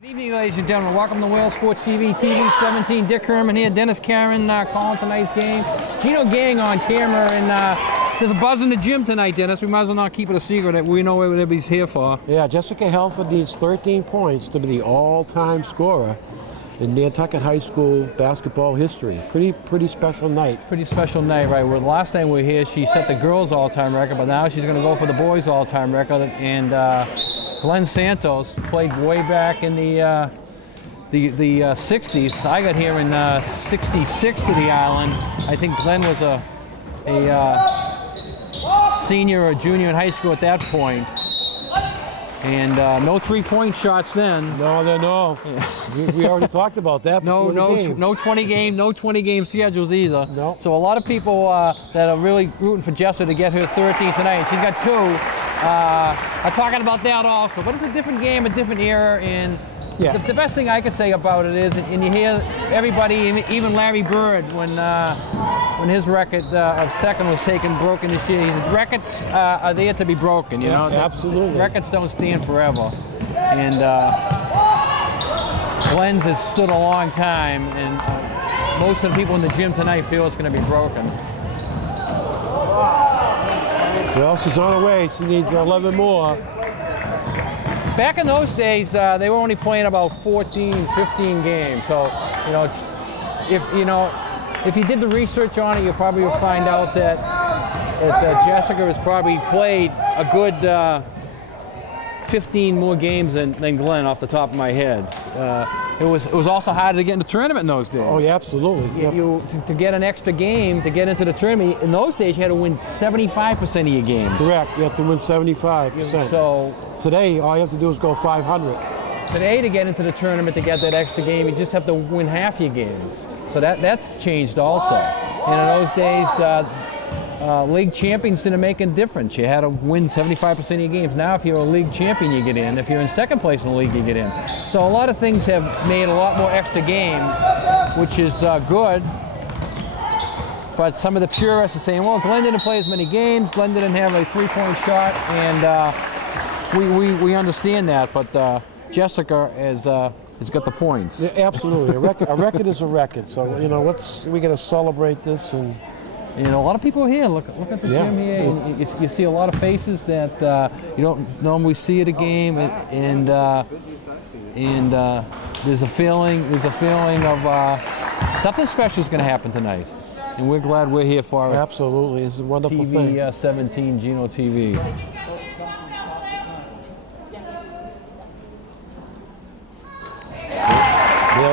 Good evening, ladies and gentlemen. Welcome to Wales Sports TV, TV17. Dick Herman here. Dennis Karen calling tonight's game. Gino Gang on camera, and there's a buzz in the gym tonight, Dennis. We might as well not keep it a secret that we know what everybody's here for. Yeah, Jessica Halford needs 13 points to be the all-time scorer in Nantucket High School basketball history. Pretty special night. Pretty special night, right? Well, the last time we were here, she set the girls' all-time record, but now she's going to go for the boys' all-time record. And Glenn Santos played way back in the 60s. I got here in 66 to the island. I think Glenn was a senior or junior in high school at that point. And no three-point shots then. No. we already talked about that. No 20 game schedules either. No. So a lot of people that are really rooting for Jessica to get her 13th tonight. She's got two. Are talking about that also, but it's a different game, a different era, and yeah. The best thing I could say about it is, and you hear everybody, even Larry Bird, when his record of second was broken this year, he said records are there to be broken, you know? Absolutely. Records don't stand forever, and Glenn's has stood a long time, and most of the people in the gym tonight feel it's going to be broken. Well, she's on her way. She needs 11 more. Back in those days, they were only playing about 14, 15 games. So, if you did the research on it, you probably would find out that Jessica has probably played a good 15 more games than Glenn, off the top of my head. It was also harder to get in the tournament in those days. Oh, yeah, absolutely. Yep. To get an extra game, to get into the tournament, in those days you had to win 75% of your games. Correct. You have to win 75%. So today, all you have to do is go 500. Today, to get into the tournament, to get that extra game, you just have to win half your games. So that's changed also. And in those days, league champions didn't make a difference. You had to win 75% of your games. Now, if you're a league champion, you get in. If you're in second place in the league, you get in. So a lot of things have made a lot more extra games, which is good. But some of the purists are saying, well, Glenn didn't play as many games. Glenn didn't have a three-point shot, and we understand that. But Jessica has got the points. Yeah, absolutely. A record is a record. So we got to celebrate this. And a lot of people here. Look at the gym here. And you see a lot of faces that you don't normally see at a game, and there's a feeling of something special is going to happen tonight, and we're glad we're here for it. Absolutely, it's a wonderful thing. TV17 Gino TV.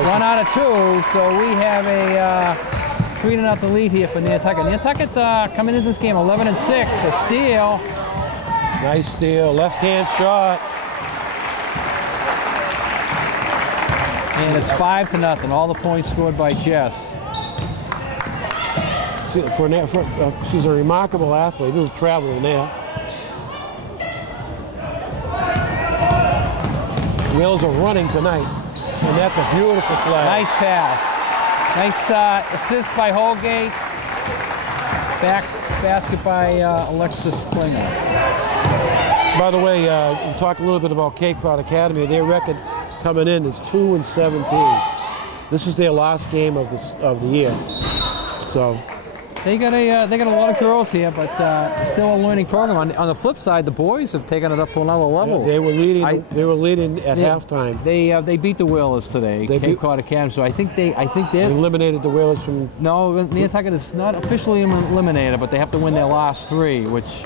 One out of two, so we have a 3-0 lead here for Nantucket. Nantucket coming into this game 11-6, a steal. Nice steal, left-hand shot. And it's 5-0, all the points scored by Jess. She's a remarkable athlete, a little traveling there. Wheels are running tonight, and that's a beautiful play. Nice pass. Nice assist by Holgate. Basket by Alexis Klinger. By the way, we'll talk a little bit about Cape Cod Academy. Their record coming in is 2-17. This is their last game of the year. So they got a lot of girls here, but still a learning program. On the flip side, the boys have taken it up to another level. Yeah, they were leading at halftime. They beat the Whalers today, Cape Cod Academy. So I think they eliminated the Whalers from. No, Nantucket is not officially eliminated, but they have to win their last three, which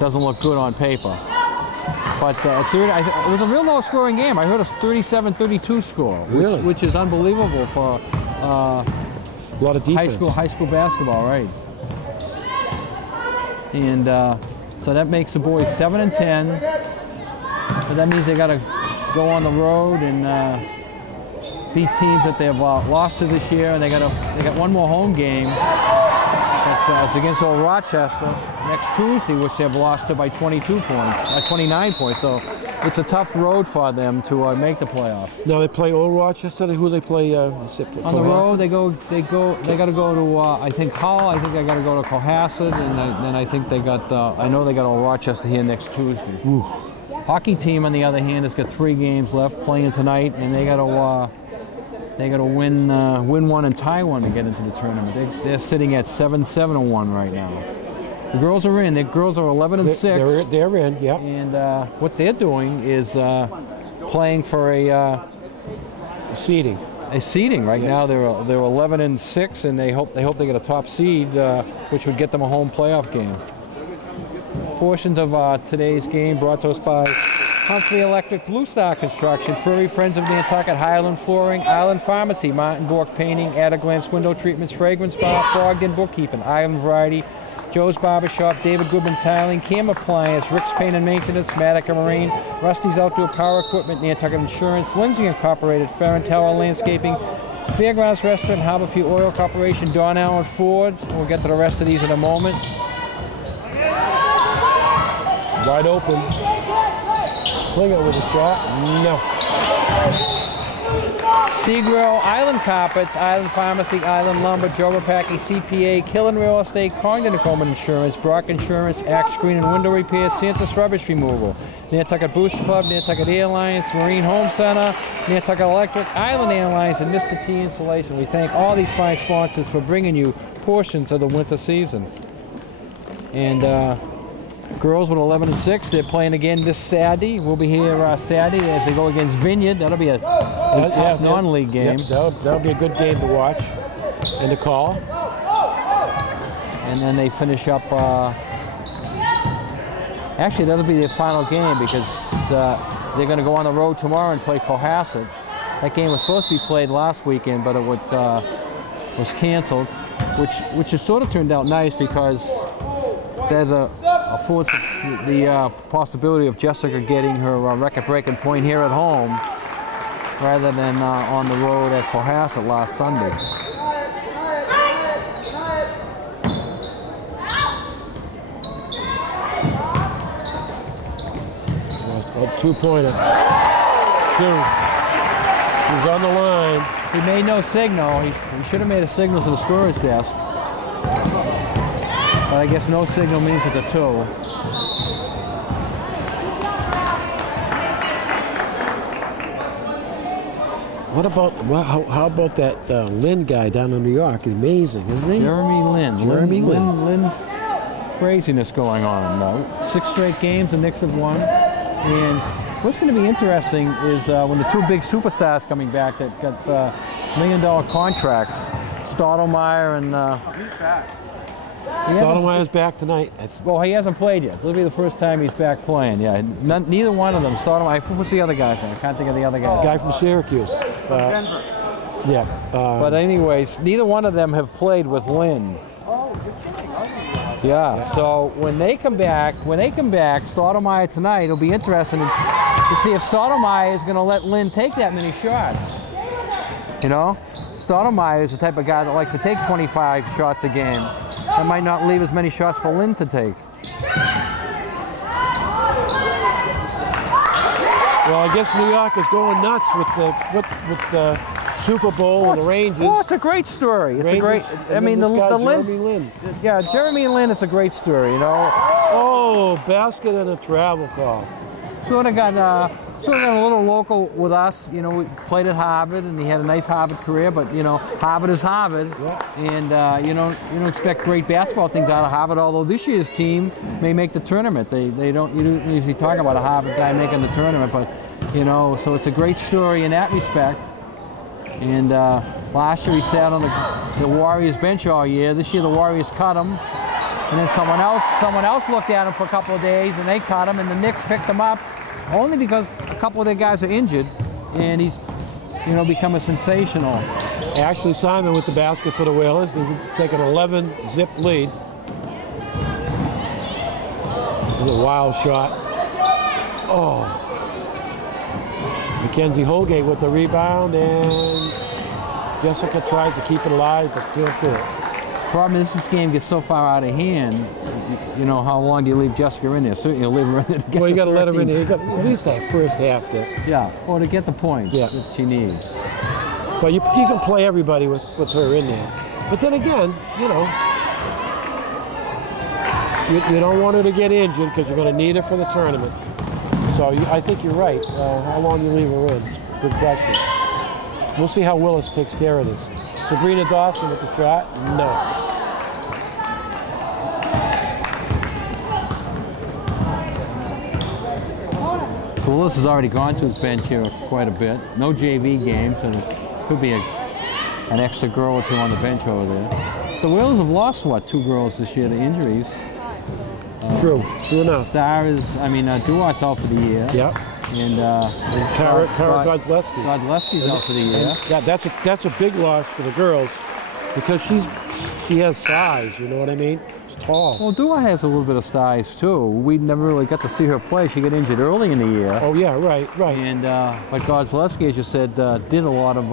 doesn't look good on paper. But it was a real low-scoring game. I heard a 37-32 score, which is unbelievable for. A lot of defense. High school basketball, right? And so that makes the boys 7-10. So that means they got to go on the road and beat teams that they've lost to this year, and they got one more home game. It's against Old Rochester next Tuesday, which they've lost to by 29 points. So it's a tough road for them to make the playoffs. No, they play Old Rochester. Who they play? On the road, they got to go to I think Hull. I think they got to go to Cohasset, and then I think they got. I know they got Old Rochester here next Tuesday. Ooh. Hockey team, on the other hand, has got 3 games left playing tonight, and they got to win one and tie one to get into the tournament. They're sitting at 7-7-1 right now. The girls are in. The girls are 11-6. They're in. Yep. And what they're doing is playing for a seeding. A seeding right now. They're 11-6, and they hope they get a top seed, which would get them a home playoff game. Portions of today's game brought to us by Humphrey Electric, Blue Star Construction, Furry Friends of Nantucket, Highland Flooring, Island Pharmacy, Martin Bork Painting, At-A-Glance Window Treatments, Fragrance Bar, Fogden Bookkeeping, Island Variety, Joe's Barbershop, David Goodman Tiling, Cam Appliance, Rick's Paint and Maintenance, Matica Marine, Rusty's Outdoor Power Equipment, Nantucket Insurance, Lindsay Incorporated, Farron Tower Landscaping, Fairgrounds Restaurant, Harborview Oil Corporation, Don Allen Ford. We'll get to the rest of these in a moment. Wide open. Klinger with a shot. No. Seagrill, Island Carpets, Island Pharmacy, Island Lumber, Joe Rapaki, CPA, Killen Real Estate, Congdon and Coleman Insurance, Brock Insurance, Axe Screen and Window Repair, Santa's Rubbish Removal, Nantucket Booster Club, Nantucket Airlines, Marine Home Center, Nantucket Electric, Island Airlines, and Mr. T Installation. We thank all these fine sponsors for bringing you portions of the winter season. And girls with 11-6, they're playing again this Saturday. We'll be here Saturday as they go against Vineyard. That'll be a tough non-league game. Yep, that'll be a good game to watch and to call. And then they finish up. Actually, that'll be their final game because they're going to go on the road tomorrow and play Cohasset. That game was supposed to be played last weekend, but it was canceled, which has sort of turned out nice because there's affords the possibility of Jessica getting her record-breaking point here at home rather than on the road at Cohasset last Sunday. A two-pointer. 2. He's on the line. He made no signal. He should have made a signal to the scorer's desk. But I guess no signal means it's a 2. What about how about that Lynn guy down in New York? He's amazing, isn't he? Jeremy Lin. Jeremy Lin. Craziness going on. 6 straight games, the Knicks have won. And what's going to be interesting is when the 2 big superstars coming back that got $1 million contracts, Stottlemyre and. He's back. Stottlemyre's back tonight. Well, he hasn't played yet. This will be the first time he's back playing. Yeah, neither one of them. Stottlemyre. What's the other guy's name? I can't think of the other guy. Guy from Syracuse. Denver. Yeah. But anyways, neither one of them have played with Lynn. Oh, you're kidding. Yeah. So when they come back, Stottlemyre tonight, it'll be interesting to see if Stottlemyre is going to let Lynn take that many shots. You know, Stottlemyre is the type of guy that likes to take 25 shots a game. That might not leave as many shots for Lynn to take. Well, I guess New York is going nuts with the Super Bowl and the Rangers. Well, it's a great story. It's a great. I mean, the Lynn. Yeah, Jeremy Lin is a great story. You know. Oh, basket and a travel call. Sort of got a little local with us. You know, we played at Harvard, and he had a nice Harvard career. But you know, Harvard is Harvard, and you don't expect great basketball things out of Harvard. Although this year's team may make the tournament, you don't usually talk about a Harvard guy making the tournament, but you know, so it's a great story in that respect. And last year he sat on the Warriors bench all year. This year the Warriors cut him, and then someone else looked at him for a couple of days, and they cut him, and the Knicks picked him up. Only because a couple of their guys are injured, and he's, become a sensational. Ashley Simon with the basket for the Whalers. They've taken an 11-zip lead. This is a wild shot. Oh. Mackenzie Holgate with the rebound, and Jessica tries to keep it alive, but can't do it. Problem is, this game gets so far out of hand. You know, how long do you leave Jessica in there? Certainly you'll leave her in there to get well, you got to let her in there. there. You got at least that first half to. Yeah, or to get the points that she needs. But you can play everybody with her in there. But then again, you don't want her to get injured because you're going to need her for the tournament. So I think you're right. How long you leave her in? Good question. We'll see how Willis takes care of this. Sabrina Dawson with the shot. No. Willis has already gone to his bench here quite a bit. No JV games, and it could be an extra girl or two on the bench over there. The Whalers have lost, what, 2 girls this year to injuries. True enough. Duart's out for the year. Yep. And Kara Godlewski's out for the year. Yeah, that's a big loss for the girls because she has size. You know what I mean? She's tall. Well, Duart has a little bit of size too. We never really got to see her play. She got injured early in the year. Oh yeah, right. And but Godlewski, as you said, did a lot of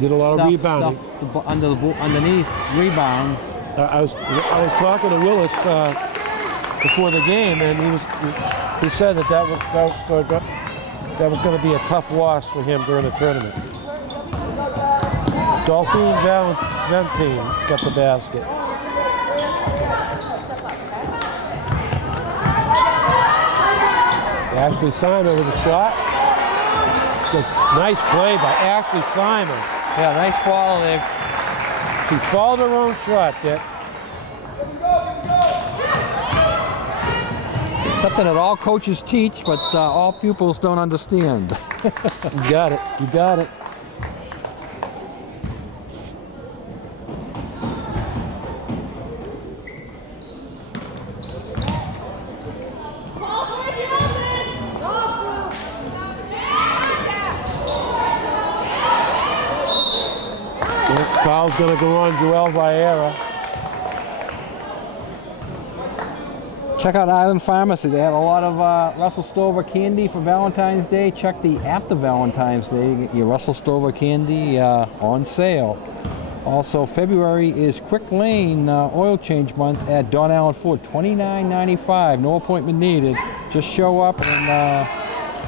rebounding. Stuff underneath rebounds. I was talking to Willis before the game, and he said that was going to be a tough loss for him during the tournament. Dolphine Valentine got the basket. Ashley Simon with a shot. Just nice play by Ashley Simon. Yeah, nice follow there. She fouled her own shot, Dick. Something that all coaches teach, but all pupils don't understand. You got it. You got it. Foul's going to go on Joelle Vieira. Check out Island Pharmacy. They have a lot of Russell Stover candy for Valentine's Day. Check the after Valentine's Day. You get your Russell Stover candy on sale. Also, February is Quick Lane oil change month at Don Allen Ford. $29.95. No appointment needed. Just show up and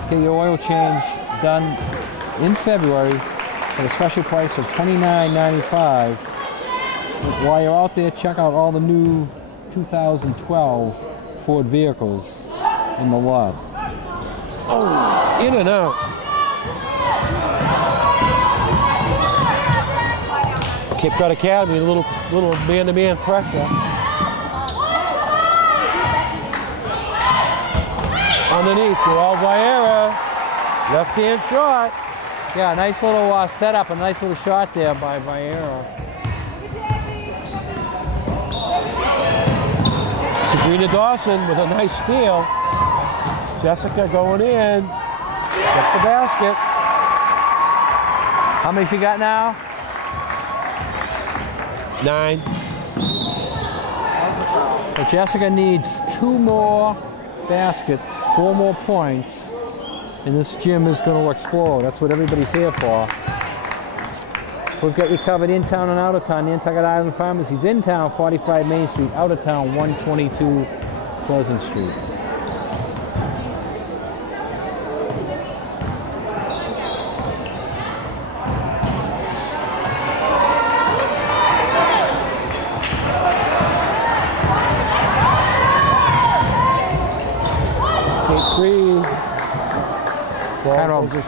get your oil change done in February at a special price of $29.95. While you're out there, check out all the new 2012 Ford vehicles in the lot. Oh, in and out. Cape Cod Academy, a little man-to-man pressure. Underneath, Joelle Vieira, left-hand shot. Yeah, nice little setup, a nice little shot there by Vieira. Sabrina Dawson with a nice steal. Jessica going in. Gets the basket. How many she got now? 9. So Jessica needs 2 more baskets, 4 more points, and this gym is going to explode. That's what everybody's here for. We've got you covered in town and out of town. Nantucket Island Pharmacy's in town, 45 Main Street, out of town, 122 Pleasant Street.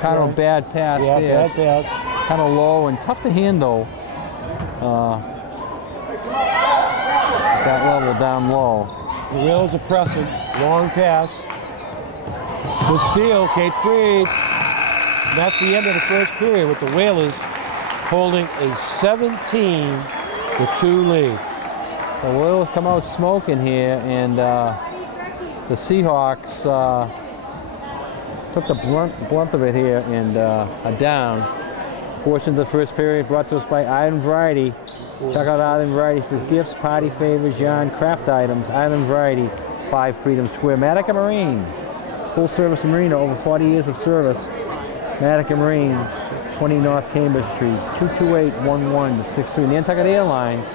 Kind of a bad pass there. Bad pass. Kind of low and tough to handle. That level down low. The Whalers are pressing. Long pass. Good steal, Kate Freed. And that's the end of the first period with the Whalers holding a 17-2 lead. The Whalers come out smoking here, and the Seahawks took the blunt of it here and are down. Portion of the first period brought to us by Island Variety. Check out Island Variety for gifts, party favors, yarn, craft items. Island Variety, 5 Freedom Square. Matica Marine, full service marina, over 40 years of service. Matica Marine, 20 North Cambridge Street, 228-1163. Nantucket Airlines,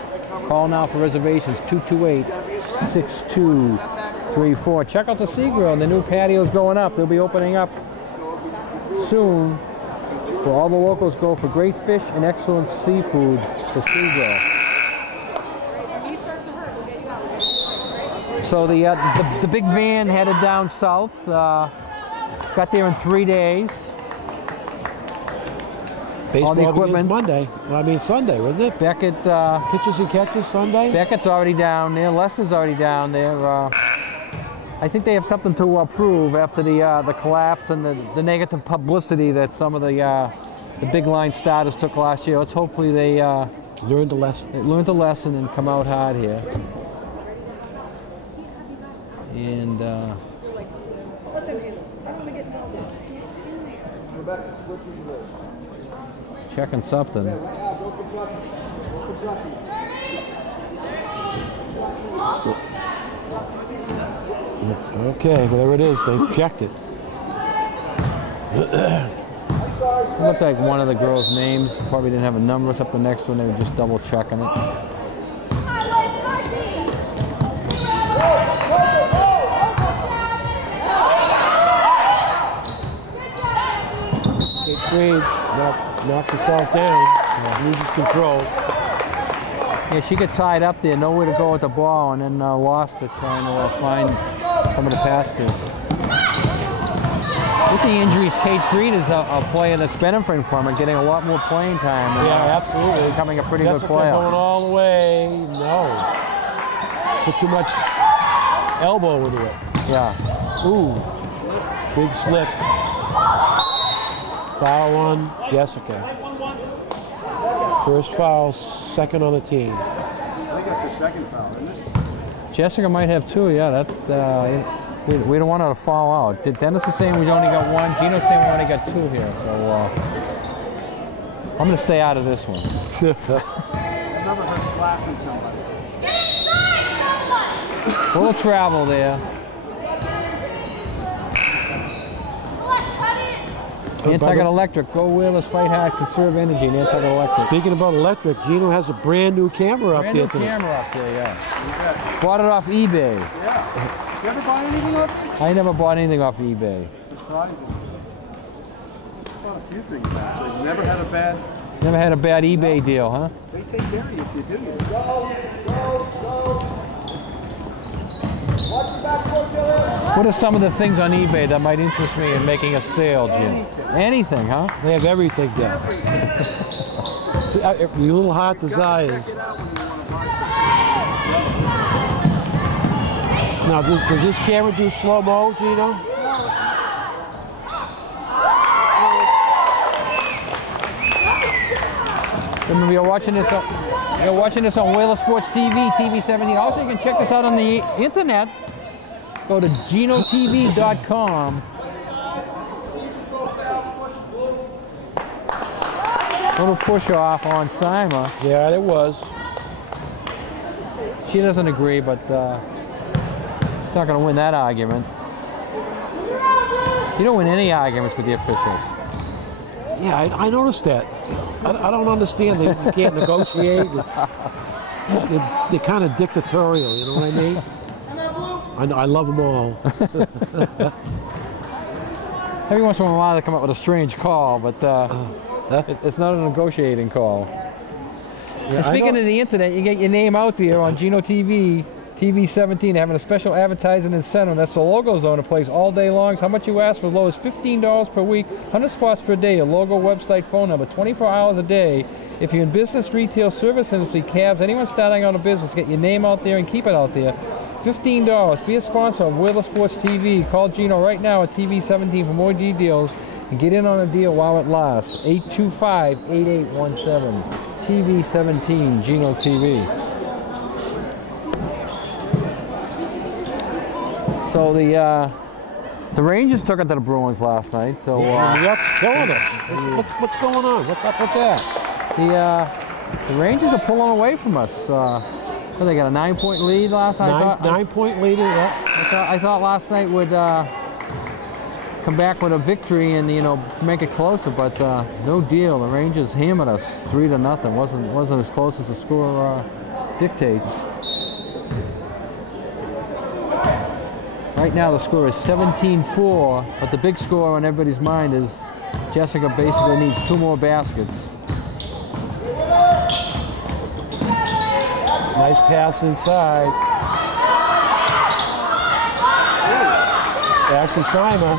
call now for reservations, 228-6234. Check out the Seagrill. The new patio's going up. They'll be opening up soon. Where all the locals go for great fish and excellent seafood, the Seagrill. So the big van headed down south Got there in 3 days. Baseball begins equipment. Monday. Well, I mean Sunday, wasn't it? Beckett, Pitches and catches Sunday. Beckett's already down there. Lester's already down there. I think they have something to prove after the collapse and the negative publicity that some of the big line starters took last year. Let's hopefully they Learned a lesson. learned the lesson and come out hard here. And checking something. Okay, whatever it is, they've checked it. It looked like one of the girls' names probably didn't have a number. It's up the next one. They were just double checking it. Kate Reed knocked herself down. Loses control. Yeah, she got tied up there, nowhere to go with the ball, and then lost it trying to find someone to pass to. With the injuries, Kate Freed is a player that's benefiting from it, getting a lot more playing time. And, Yeah, absolutely. Becoming a pretty Jessica good player. going all the way. No. Put too much elbow into it. Yeah. Ooh. Big slip. Foul on Jessica. First foul, second on the team. I think that's her second foul, isn't it? Jessica might have two, yeah. That we don't want her to fall out. Dennis is saying we only got one. Gino's saying we only got two here. So I'm going to stay out of this one. I remember her slapping somebody. A little travel there. Nantucket Electric, go Whalers, fight hard, conserve energy. Nantucket Electric. Speaking about electric, Gino has a brand new camera up there today. Camera up there, yeah. Bought it off eBay. Yeah. You ever buy anything off it? I never bought anything off eBay. Surprising. Bought a few things actually. You never had a bad. Never had a bad eBay deal, huh? They take care of you if you do. What are some of the things on eBay that might interest me in making a sale, Jim? Anything, huh? They have everything there. Your little heart desires. Now, does this camera do slow-mo, Gino? Remember, you're watching this on Whaler Sports TV, TV17. Also, you can check this out on the internet. Go to GinoTV.com. Little push off on Sima. Yeah, it was. She doesn't agree, but she's not going to win that argument. You don't win any arguments with the officials. Yeah, I noticed that. I don't understand that you can't negotiate. They're kind of dictatorial, you know what I mean? I love them all. Every once in a while they come up with a strange call, but it's not a negotiating call. Yeah, and speaking of the internet, you get your name out there on Gino TV, TV17, having a special advertising incentive. That's the logo zone. It plays all day long. So how much you ask for as low as $15 per week, 100 spots per day, a logo, website, phone number, 24 hours a day. If you're in business, retail, service industry, cabs, anyone starting on a business, get your name out there and keep it out there. $15. Be a sponsor of Whaler Sports TV. Call Gino right now at TV17 for more details and get in on a deal while it lasts. 825-8817. TV17, Gino TV. So the Rangers took it to the Bruins last night. So What's going on? What's up with that? the Rangers are pulling away from us. Well, they got a 9-point lead last night. 9-point lead. Yeah. I thought last night would come back with a victory and make it closer, but no deal. The Rangers hammered us 3-0. wasn't as close as the score dictates. Right now the score is 17-4, but the big score on everybody's mind is Jessica basically needs 2 more baskets. Nice pass inside. Back to Sima.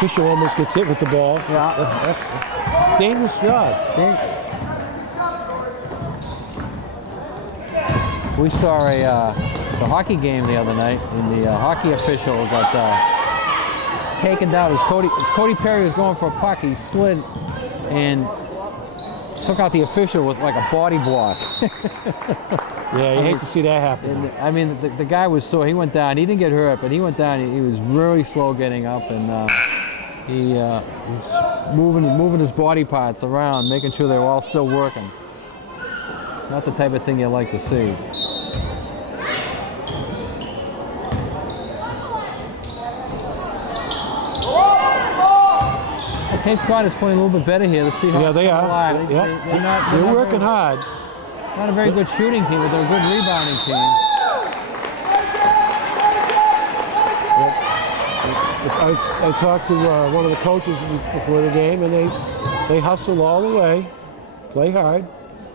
Fisher almost gets hit with the ball. Yeah. Dangerous shot. We saw the hockey game the other night, and the hockey official got taken down. It was Cody Perry was going for a puck. He slid and took out the official with like a body block. Yeah, you hate to see that happen. And, I mean, the guy was sore. He went down. He didn't get hurt, but he went down. He was really slow getting up, and he was moving his body parts around, making sure they were all still working. Not the type of thing you like to see. Cape Cod is playing a little bit better here. The Seahawks. Yeah, they are. They're working hard. Not a very good shooting team, but they're a good rebounding team. I talked to one of the coaches before the game, and they hustle all the way, play hard.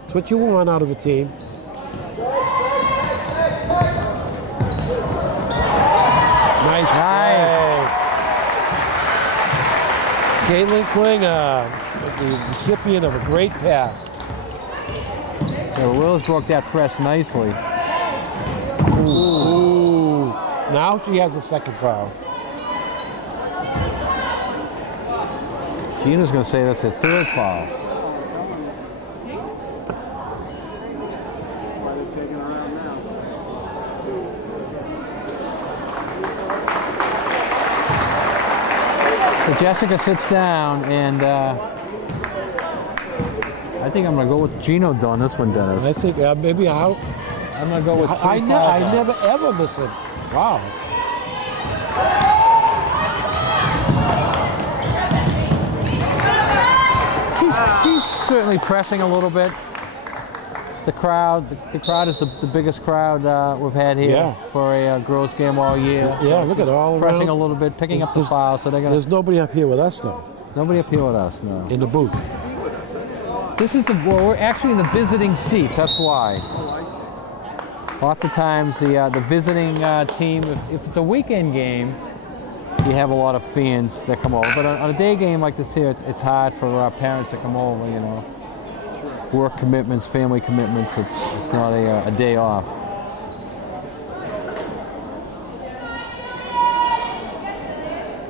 That's what you want out of a team. Nice play. Caitlin Klinger, the recipient of a great pass. Yeah, Willis broke that press nicely. Ooh. Now she has a second foul. Gina's going to say that's her third foul. So Jessica sits down, and I think I'm going to go with Gino on this one, Dennis. I think maybe I'm going to go with I never ever miss it. Wow. She's certainly pressing a little bit. The crowd is the biggest crowd we've had here for a girls game all year. Yeah, look at all pressing around. a little bit, picking up the foul. So they're gonna. There's nobody up here with us though. Nobody up here with us, no. In the booth. This is we're actually in the visiting seats. That's why. Lots of times the visiting team, if it's a weekend game, you have a lot of fans that come over. But on a day game like this here, it's hard for parents to come over, you know. Work commitments, family commitments, it's not a day off.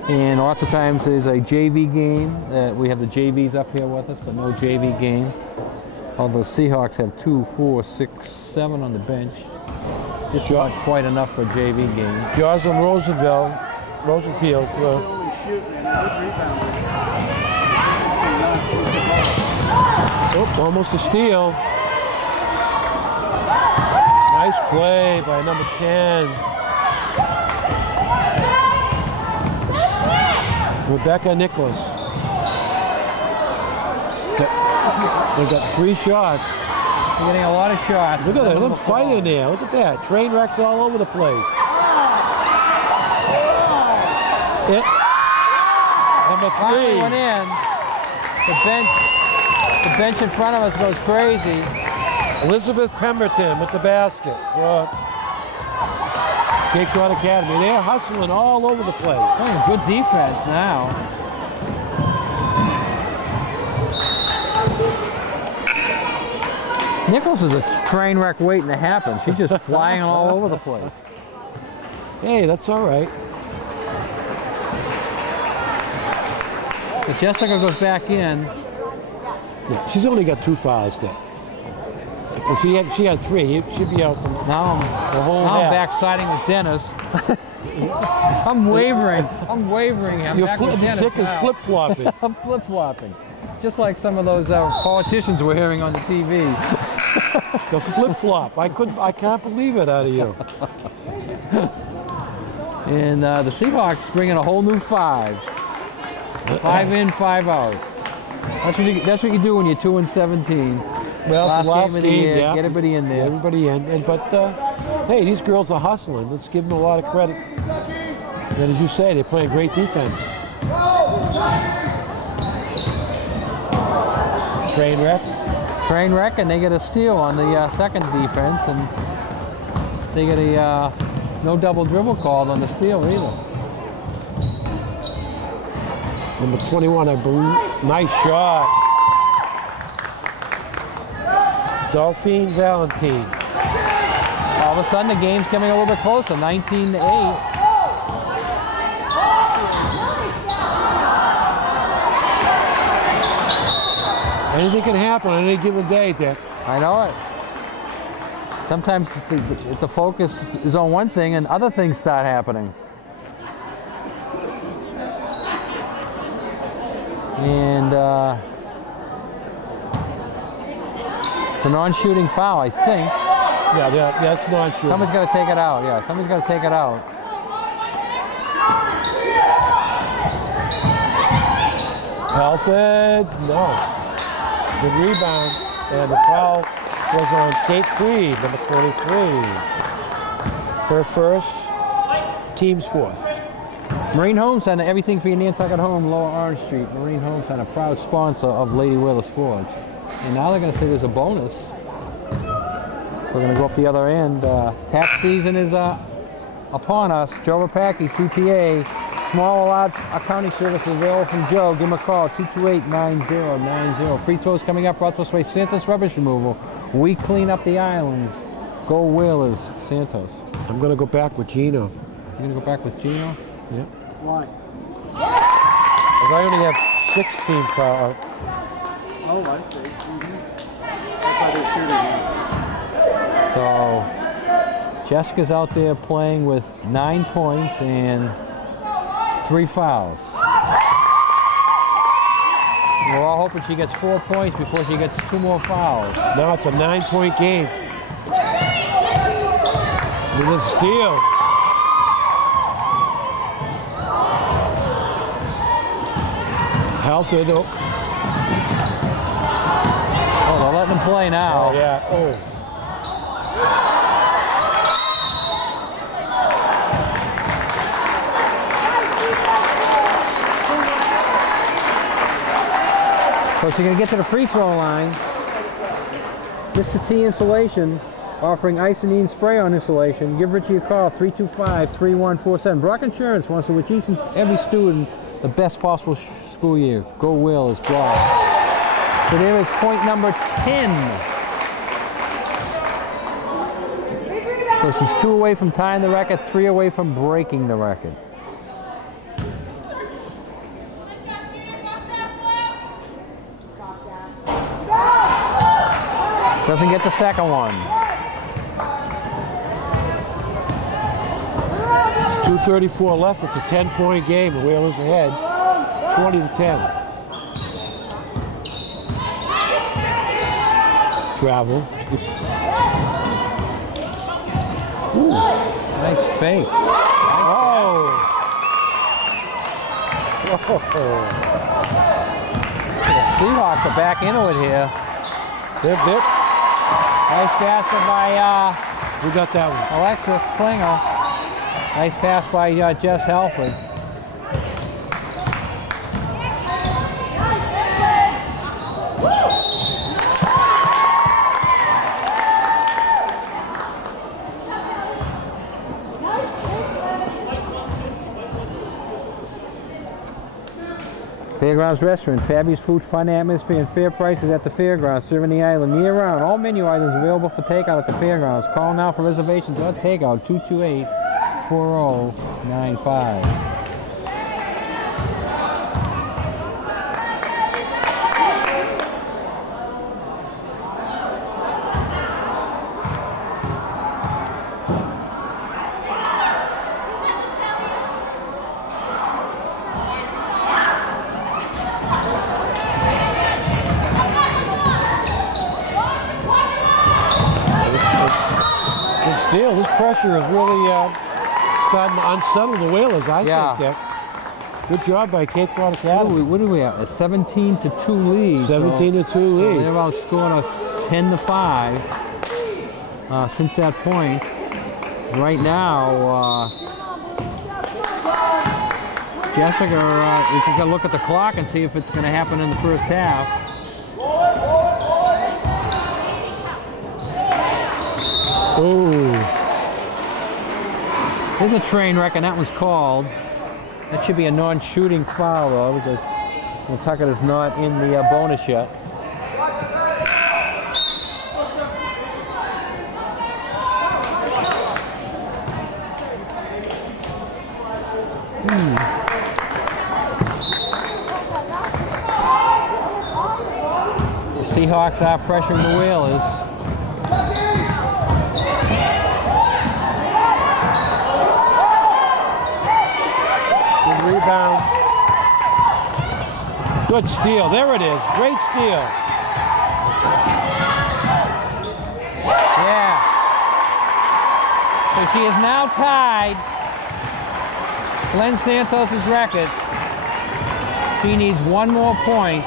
And lots of times there's a JV game. We have the JVs up here with us, but no JV game. Although Seahawks have 2, 4, 6, 7 on the bench. Just not quite enough for a JV game. Jocelyn Rosenfield. Almost a steal. Nice play by number 10. Rebecca Nicholas. They've got 3 shots. They're getting a lot of shots. Look at them fighting there. Look at that. Train wrecks all over the place. Number 3. Finally went in. The bench in front of us goes crazy. Elizabeth Pemberton with the basket. Cape Cod Academy. They're hustling all over the place. Playing good defense now. Nichols is a train wreck waiting to happen. She's just flying all over the place. Hey, that's all right. So Jessica goes back in. Yeah, she's only got 2 fouls there. If she had 3, she'd be out Now I'm backsiding with Dennis. I'm wavering. I'm wavering. Dick is flip-flopping. I'm flip-flopping. Just like some of those politicians we're hearing on the TV. The flip-flop. I can't believe it out of you. And the Seahawks bring in a whole new 5. 5 in, 5 out. That's what you do when you're 2-17. Well, last game of the year, yeah. get everybody in there. Get everybody in. But hey, these girls are hustling. Let's give them a lot of credit. And as you say, they're playing great defense. Train wreck, and they get a steal on the second defense, and they get a no double dribble called on the steal either. Number 21, I believe. Nice shot. Delphine Valentine. All of a sudden, the game's coming a little bit closer, 19-8. Anything can happen on any given day, Dick. I know it. Sometimes the focus is on one thing and other things start happening. And it's a non-shooting foul, I think. Yeah, that's non-shooting. Somebody's got to take it out. Yeah, somebody's got to take it out. Alfred, no. Good rebound, and the foul was on Kate Creed, number 23. Her first, team's fourth. Marine Home Center, everything for your Nantucket home, Lower Orange Street. Marine Home Center, proud sponsor of Lady Whaler Sports. And now they're going to say there's a bonus. So we're going to go up the other end. Tax season is upon us. Joe Rapaki, CPA. Small or large accounting services available from Joe. Give him a call, 228-9090. Free throws coming up. Brought to us by Santos Rubbish Removal. We clean up the islands. Go Whalers, Santos. I'm going to go back with Gino. You're going to go back with Gino? Yep. Why? Because I only have 16 fouls. Oh, I see. That's how they're shooting. So Jessica's out there playing with 9 points and 3 fouls. We're all hoping she gets 4 points before she gets 2 more fouls. Now it's a 9-point game. With a steal. Halford. Oh, they're letting them play now. Oh, yeah. Oh. So she's going to get to the free throw line. Mr. T Insulation, offering Isonine spray on insulation. Give Richie a call, 325-3147. Brock Insurance wants to wish each and every student the best possible school year. Go Whalers, Brock. So there is point number 10. So she's 2 away from tying the record, 3 away from breaking the record. Doesn't get the second one. It's 2:34 left. It's a 10-point game. The Whalers ahead, 20-10. Travel. Ooh, nice fake. Oh! The Seahawks are back into it here. Dip, dip. Nice pass by Who got that one? Alexis Klinger. Nice pass by Jess Halford. Fairgrounds Restaurant, fabulous food, fun atmosphere, and fair prices at the fairgrounds, serving the island year-round. All menu items available for takeout at the fairgrounds. Call now for reservations or takeout, 228-4095. This pressure is really starting to unsettle the Whalers, I think, Dick. Good job by Cape Cod Academy. What do we have? A 17-2 lead. 17-2 so lead. They're outscoring us 10-5 since that point. Right now, Jessica, we can look at the clock and see if it's going to happen in the first half. Ooh. There's a train wreck, and that one's called. That should be a non-shooting foul, though, because Nantucket is not in the bonus yet. The Seahawks are pressuring the Whalers. Rebound. Good steal. There it is. Great steal. Yeah. So she is now tied Glenn Santos' record. She needs one more point.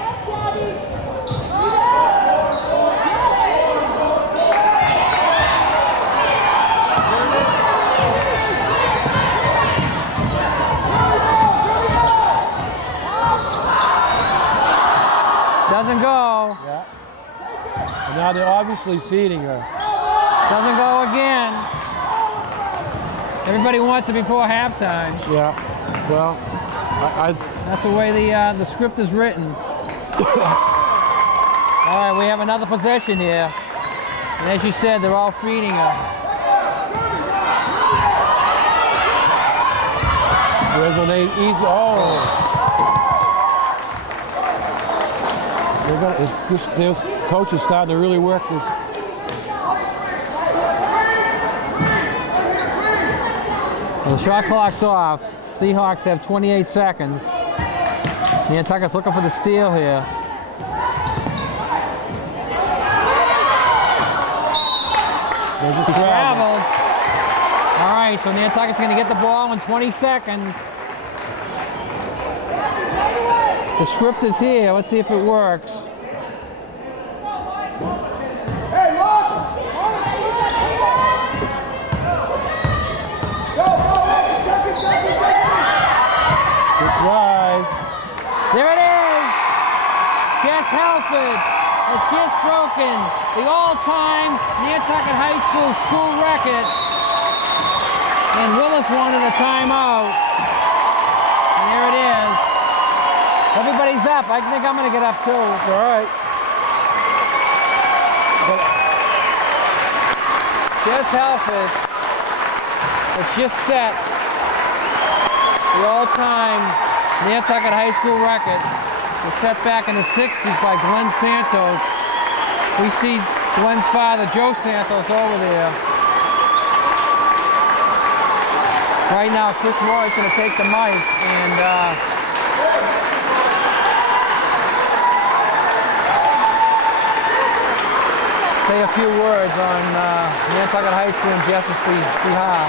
Doesn't go. Yeah. And now they're obviously feeding her. Doesn't go again. Everybody wants it before halftime. Yeah. Well, that's the way the script is written. All right, we have another possession here. And as you said, they're all feeding her. There's an easy. Oh. This coach is starting to really work this. Well, the shot clock's off. Seahawks have 28 seconds. Nantucket's looking for the steal here. There's a travel. All right, so Nantucket's going to get the ball in 20 seconds. The script is here. Let's see if it works. Good drive. There it is. Jess Halford has just broken the all-time Nantucket High School record. And Willis wanted a timeout. And there it is. Everybody's up. I think I'm going to get up too. All right. Jess Halford has just set the all-time Nantucket High School record. It was set back in the 60s by Glenn Santos. We see Glenn's father, Joe Santos, over there. Right now, Chris Roy's going to take the mic and say a few words on Nantucket High School and Jess's behalf.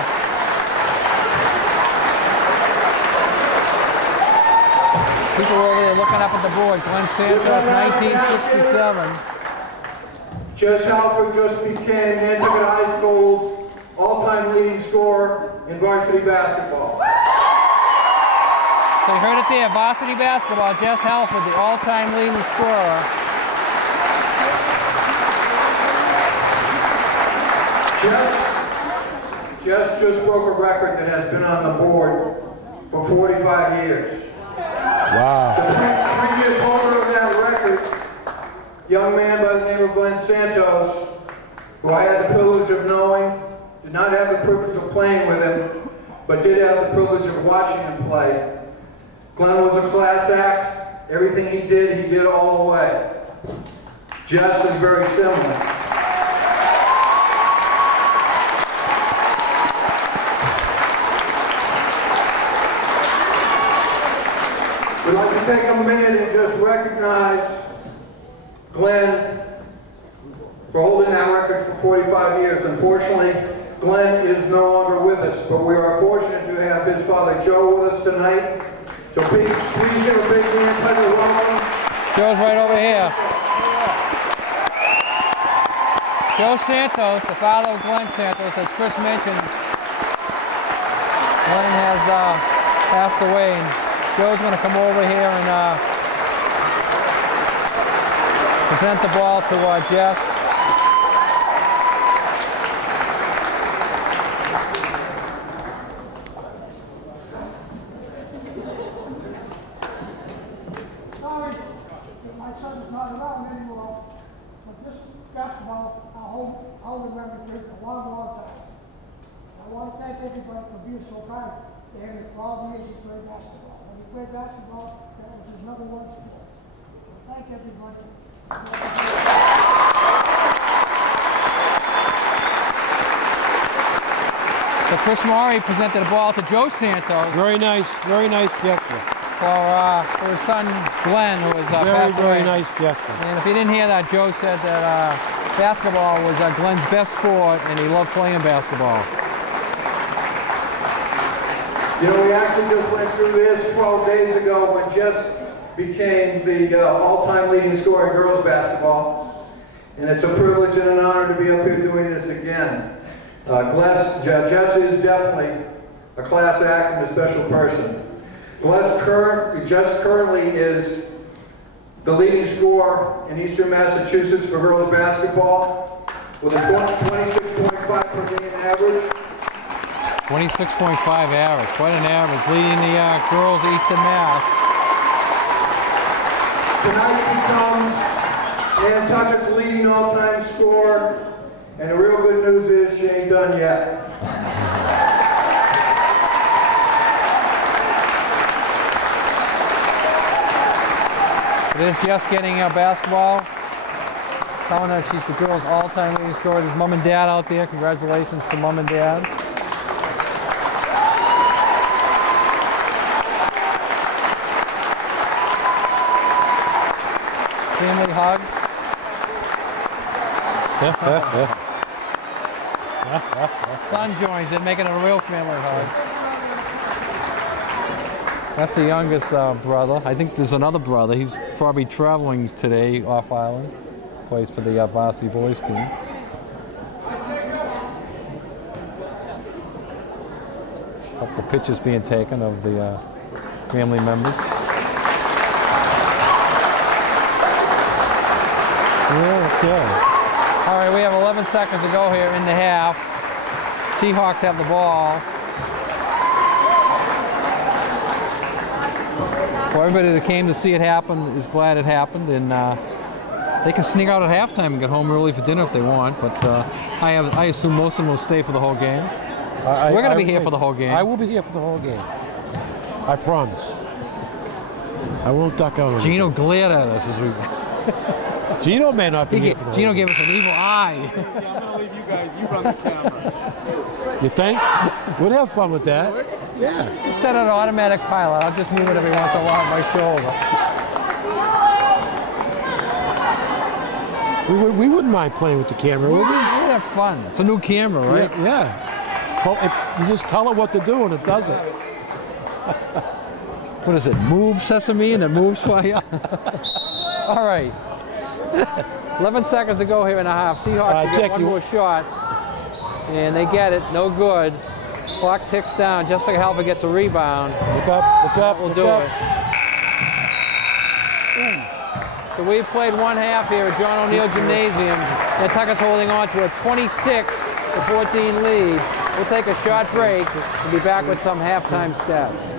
People were over there looking up at the board. Glenn Santos, 1967. Jess Halford just became Nantucket High School's all-time leading scorer in varsity basketball. So you heard it there, varsity basketball, Jess Halford, the all-time leading scorer. Jess just broke a record that has been on the board for 45 years. Wow. The previous holder of that record, young man by the name of Glenn Santos, who I had the privilege of knowing, did not have the privilege of playing with him, but did have the privilege of watching him play. Glenn was a class act. Everything he did all the way. Jess is very similar. We'd like to take a minute and just recognize Glenn for holding that record for 45 years. Unfortunately, Glenn is no longer with us, but we are fortunate to have his father Joe with us tonight. So please give a big Nantucket welcome. Joe's right over here. Joe Santos, the father of Glenn Santos, as Chris mentioned, Glenn has passed away, and Joe's going to come over here and present the ball to Jess. not around anymore, but this basketball, I'll remember for a long, long time. I want to thank everybody for being so kind to him for all the years he played basketball. When he played basketball, that was his number one sport. So thank everybody. So Chris Maury presented the ball to Joe Santos Very nice gesture. for his son Glenn, who was passed Very away. nice gesture. And if you didn't hear that, Joe said that basketball was Glenn's best sport, and he loved playing basketball. You know, we actually just went through this 12 days ago when Jess became the all-time leading scorer in girls basketball. And it's a privilege and an honor to be up here doing this again. Jess is definitely a class act and a special person. Jess currently is the leading scorer in Eastern Massachusetts for girls basketball with a 26.5 per game average. 26.5 average, quite an average, leading the girls Eastern Mass. Tonight becomes Nantucket's leading all-time scorer, and the real good news is she ain't done yet. It is just getting a basketball, telling her she's the girls' all-time leading scorer. There's mom and dad out there. Congratulations to mom and dad. Family hug. Son joins in, making it a real family hug. That's the youngest brother. I think there's another brother. He's probably traveling today off island. Plays for the varsity boys team. Couple of pictures being taken of the family members. Okay. All right, we have 11 seconds to go here in the half. Seahawks have the ball. Well, everybody that came to see it happen is glad it happened, and they can sneak out at halftime and get home early for dinner if they want. But I assume most of them will stay for the whole game. We're going to be here for the whole game. I will be here for the whole game. I promise. I won't duck out. Gino glared at us as we. Gino may not be here for the whole Gino game. gave us an evil eye. I'm gonna leave you guys. You run the camera. You think? We'd have fun with that. Yeah. Just set it on automatic pilot. I'll just move it every once in a while on my shoulder. We wouldn't mind playing with the camera, would we? We'd have fun. It's a new camera, right? Yeah. Well, you just tell it what to do and it does it. What is it? Move Sesame and it moves for you? All right. 11 seconds to go here in a half. Seahawks get one more shot. And they get it. No good. Clock ticks down. Jessica Halver gets a rebound. Look up, We'll do it. So we've played one half here at John O'Neill Gymnasium. Nantucket's holding on to a 26-14 lead. We'll take a short break and be back with some halftime stats.